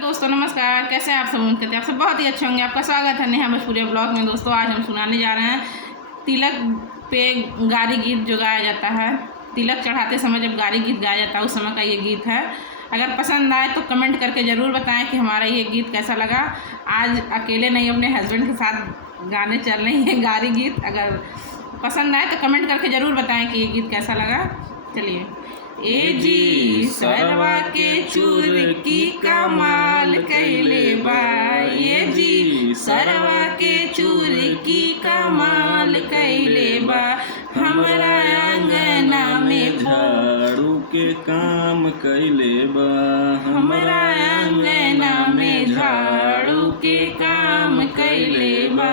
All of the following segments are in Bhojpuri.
दोस्तों नमस्कार, कैसे हैं आप सब? उम्मीद करते हैं आप सब बहुत ही अच्छे होंगे। आपका स्वागत है नेहा भोजपुरिया ब्लॉग में। दोस्तों आज हम सुनाने जा रहे हैं तिलक पे गारी गीत जो गाया जाता है। तिलक चढ़ाते समय जब गारी गीत गाया जाता है उस समय का ये गीत है। अगर पसंद आए तो कमेंट करके ज़रूर बताएं कि हमारा ये गीत कैसा लगा। आज अकेले नहीं, अपने हस्बैंड के साथ गाने चल रही हैं गारी गीत। अगर पसंद आए तो कमेंट करके ज़रूर बताएं कि ये गीत कैसा लगा। चलिए। ए जी सरवा के चूर की कमाल कैले बा, ये जी सरवा के चूर की कमाल कैले बा। हमरा अंगना में झाड़ू के काम कैले बा, हमरा अंगना में झाड़ू के काम कैले बा।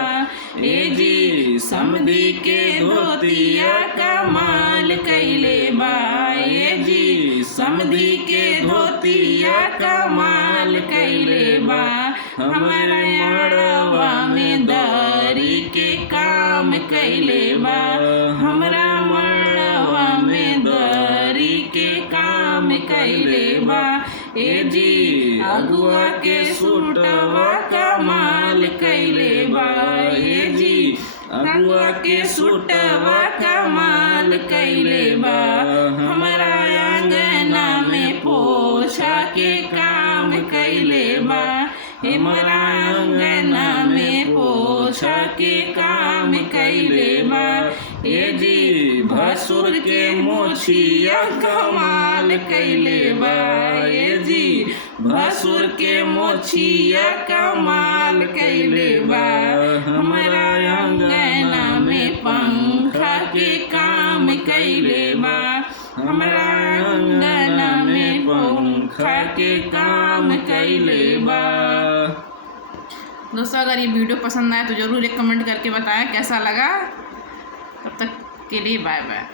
ए जी समधी के धोतिया कमाल कैले बा, ए जी समधी के धोतिया कमाल कैले बा। हमारा मड़वा में दरी के काम कैले बा, हमरा मड़वा में दरी के काम कैले बा। ए जी अगुआ के सूटवा कमाल कैले बा, ए जी अगुआ के सूटवा कमाल कैले बा। हमारा अंगना में पोछा के काम कैले बा, हमारा अंगना में पोछा के काम कैले बा। ए जी भसुर के मोछिया कमाल कैले बा, ए जी भसुर के मोछिया कमाल कैले बा। हमारा अंगना में पंखा के काम कैले बा, हमारा अंगना में पंखा के काम कैले बा। दोस्तों अगर ये वीडियो पसंद आए तो ज़रूर एक कमेंट करके बताएं कैसा लगा। तब तक के लिए बाय बाय।